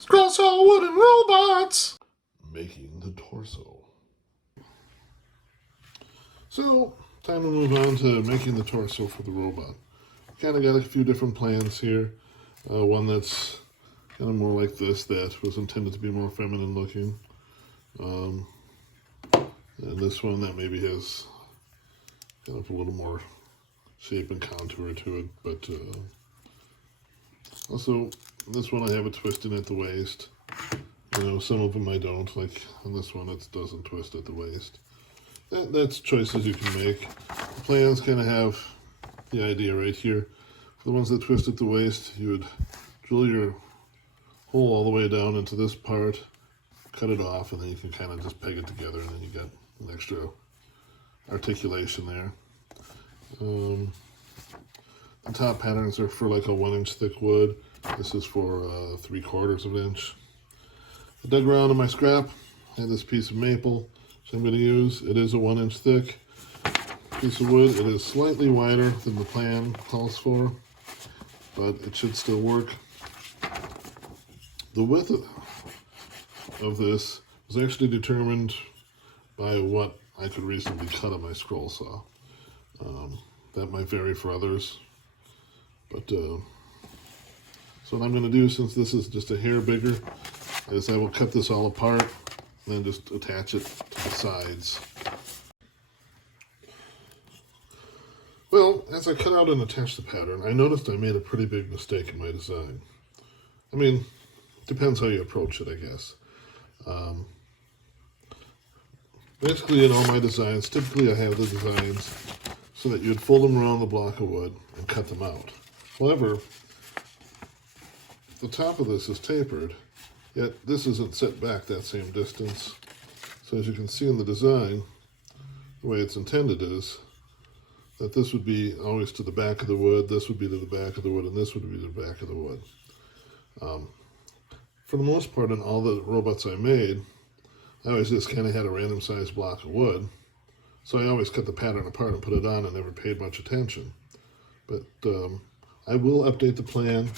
Scroll wooden robots! Making the torso. So, time to move on to making the torso for the robot. Kind of got a few different plans here. One that's kind of more like this, that was intended to be more feminine looking. And this one that maybe has kind of a little more shape and contour to it, but also this one I have it twisting at the waist. You know, some of them I don't, like on this one it doesn't twist at the waist. That's choices you can make. The plans kind of have the idea right here. For the ones that twist at the waist, you would drill your hole all the way down into this part, cut it off, and then you can kind of just peg it together, and then you got an extra articulation there. The top patterns are for like a 1-inch thick wood. This is for 3/4 of an inch. I dug around in my scrap, had this piece of maple, which I'm going to use. It is a 1-inch thick piece of wood. It is slightly wider than the plan calls for, but it should still work. The width of this was actually determined by what I could reasonably cut on my scroll saw. That might vary for others, but so what I'm going to do, since this is just a hair bigger, is I will cut this all apart and then just attach it to the sides. Well, as I cut out and attached the pattern, I noticed I made a pretty big mistake in my design. I mean, depends how you approach it, I guess. Basically, in all my designs, typically I have the designs so that you'd fold them around the block of wood and cut them out. However, the top of this is tapered, yet this isn't set back that same distance. So as you can see in the design, the way it's intended is that this would be always to the back of the wood, this would be to the back of the wood, and this would be to the back of the wood. For the most part, in all the robots I made, I always just kind of had a random sized block of wood. So I always cut the pattern apart and put it on and never paid much attention. But I will update the plan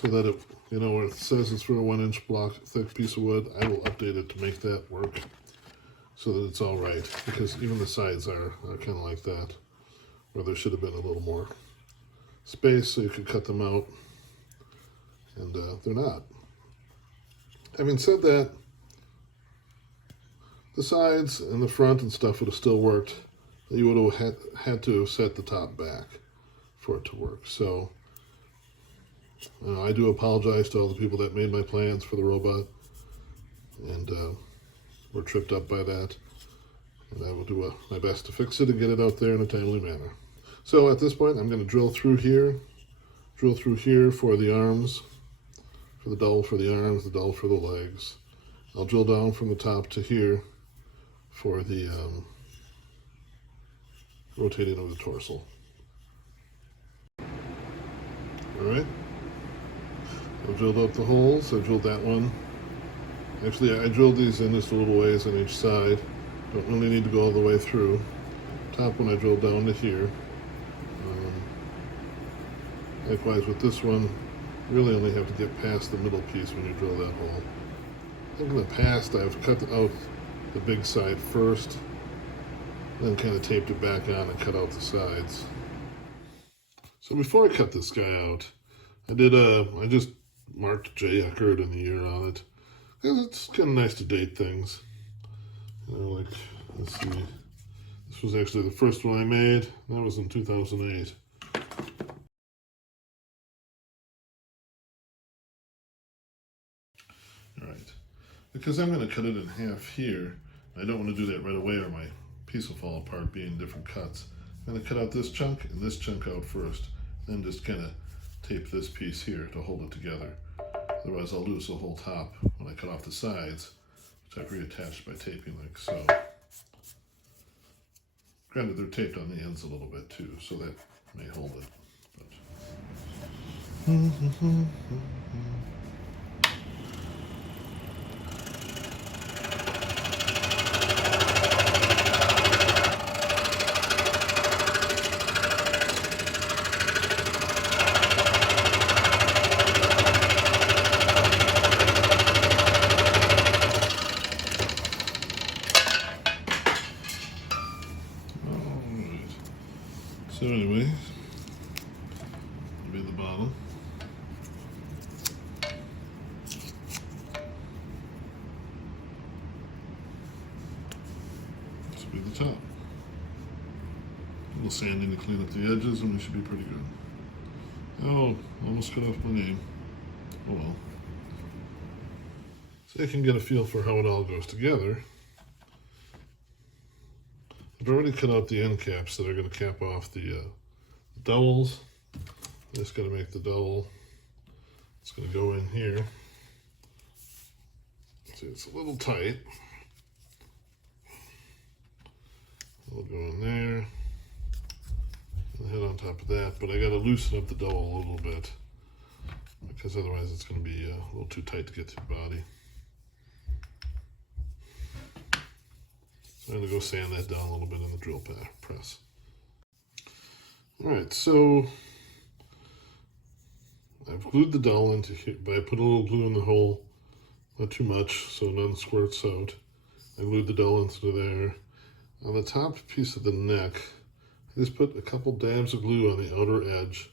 so that it, you know, where it says it's for a 1-inch block thick piece of wood, I will update it to make that work so that it's all right. Because even the sides are kind of like that, where there should have been a little more space so you could cut them out, and they're not. Having said that, the sides and the front and stuff would have still worked. You would have had to have set the top back for it to work. So I do apologize to all the people that made my plans for the robot and were tripped up by that. And I will do my best to fix it and get it out there in a timely manner. So at this point, I'm going to drill through here for the arms, for the dowel for the arms, the dowel for the legs. I'll drill down from the top to here for the rotating of the torso. Alright, I've drilled out the holes. I drilled that one. Actually, I drilled these in just a little ways on each side. Don't really need to go all the way through. Top one I drilled down to here. Likewise with this one, you really only have to get past the middle piece when you drill that hole. I think in the past I've cut out the big side first, then kind of taped it back on and cut out the sides. So before I cut this guy out, I just marked J. Eckert and the year on it. And it's kind of nice to date things. You know, like, let's see, this was actually the first one I made. That was in 2008. Alright, because I'm going to cut it in half here, I don't want to do that right away or my piece will fall apart being different cuts. I'm going to cut out this chunk and this chunk out first, then just kind of tape this piece here to hold it together. Otherwise I'll lose the whole top when I cut off the sides, which I've reattached by taping like so. Granted, they're taped on the ends a little bit too, so that may hold it. anyway, be the bottom. This will be the top. A little sanding to clean up the edges, and we should be pretty good. Oh, almost cut off my name. Oh well. So you can get a feel for how it all goes together. I've already cut out the end caps that are going to cap off the dowels. Just got to make the dowel. It's going to go in here. See, it's a little tight. It'll go in there. And head on top of that, but I got to loosen up the dowel a little bit because otherwise it's going to be a little too tight to get to the body. So I'm going to go sand that down a little bit in the drill press. All right, so I've glued the dowel into here, but I put a little glue in the hole, not too much, so none squirts out. I glued the dowel into there. On the top piece of the neck, I just put a couple dabs of glue on the outer edge,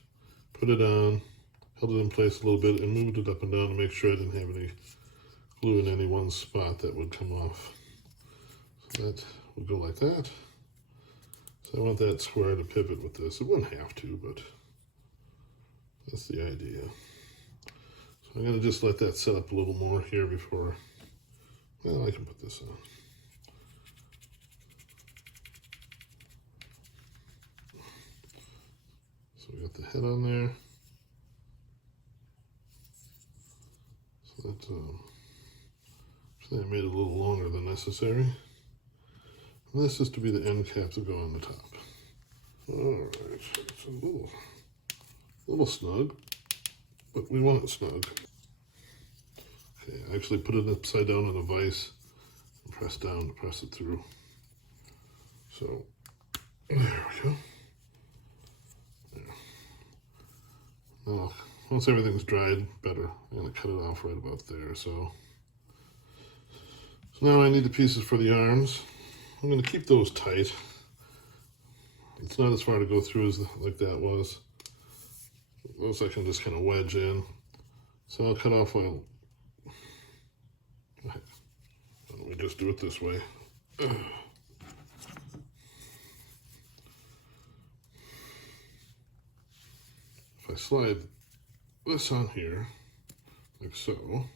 put it on, held it in place a little bit, and moved it up and down to make sure I didn't have any glue in any one spot that would come off. So that would go like that. So I want that square to pivot with this. It wouldn't have to, but that's the idea. So I'm going to just let that set up a little more here before, well, I can put this on. So we got the head on there. So that, I made it a little longer than necessary. And this is to be the end cap to go on the top. Alright, it's a little snug, but we want it snug. Okay, I actually put it upside down in a vise and press down to press it through. So, there we go. There. Now, once everything's dried better, I'm going to cut it off right about there. So now I need the pieces for the arms. I'm going to keep those tight. It's not as far to go through as like that was. Those I can just kind of wedge in. So I'll cut off my... Why don't we just do it this way? If I slide this on here, like so,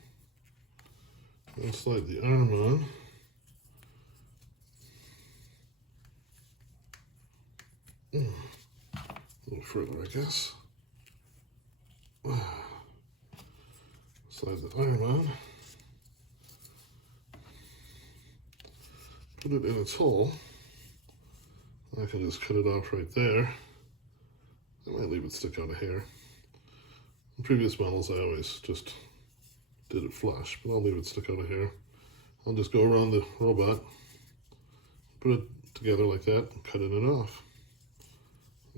I'll slide the arm on. A little further, I guess. Slide the arm on. Put it in its hole. I can just cut it off right there. I might leave it stick out a hair. In previous models, I always just did it flush, but I'll leave it stick out a hair. I'll just go around the robot, put it together like that, and cut it off.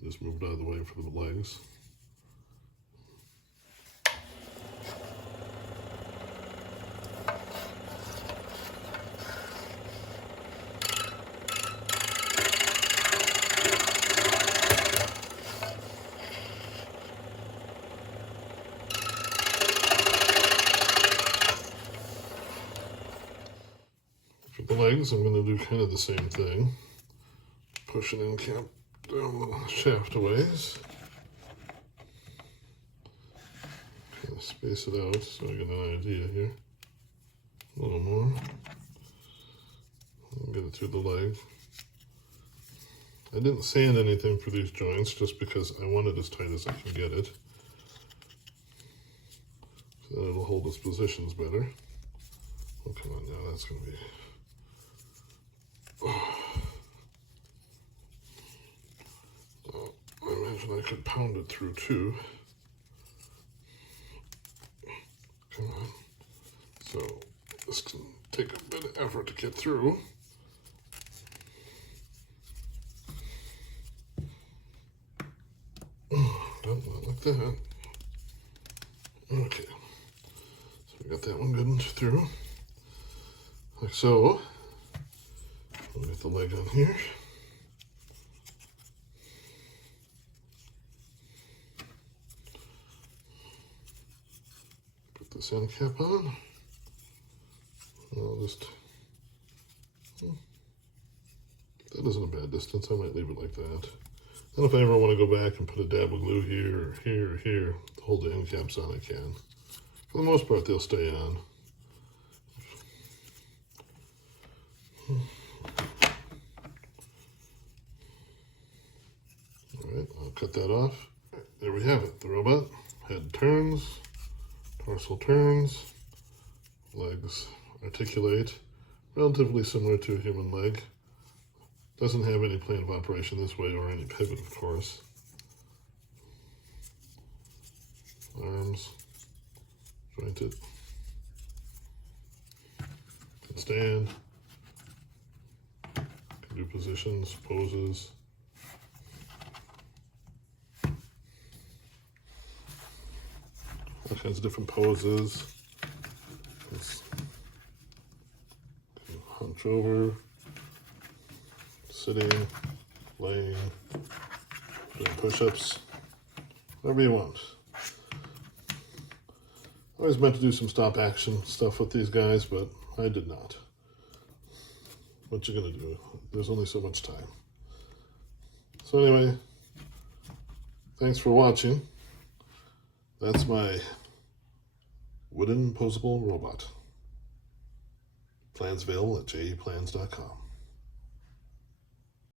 Just move it out of the way for the legs. For the legs, I'm going to do kind of the same thing. Push an end cap down the shaft a ways. Kind of space it out so I get an idea here. A little more. I'll get it through the leg. I didn't sand anything for these joints just because I want it as tight as I can get it. So that it'll hold its positions better. Oh, come on now, that's going to be... I imagine I could pound it through too. Come on. So this can take a bit of effort to get through. Not like that. Okay. So we got that one good and through. Like so. We'll get the leg on here. this end cap on. I'll just, that isn't a bad distance. I might leave it like that. And if I ever want to go back and put a dab of glue here or here or here to hold the end caps on, I can. For the most part, they'll stay on. Alright, I'll cut that off. There we have it, the robot. Head turns, dorsal turns, legs articulate, relatively similar to a human leg. Doesn't have any plane of operation this way or any pivot, of course. Arms, jointed. Can stand. Can do positions, poses. All kinds of different poses. Hunch over, sitting, laying, doing push-ups, whatever you want. I always meant to do some stop action stuff with these guys, but I did not. What you gonna do? There's only so much time. So anyway, thanks for watching. That's my wooden poseable robot. Plans available at jeplans.com.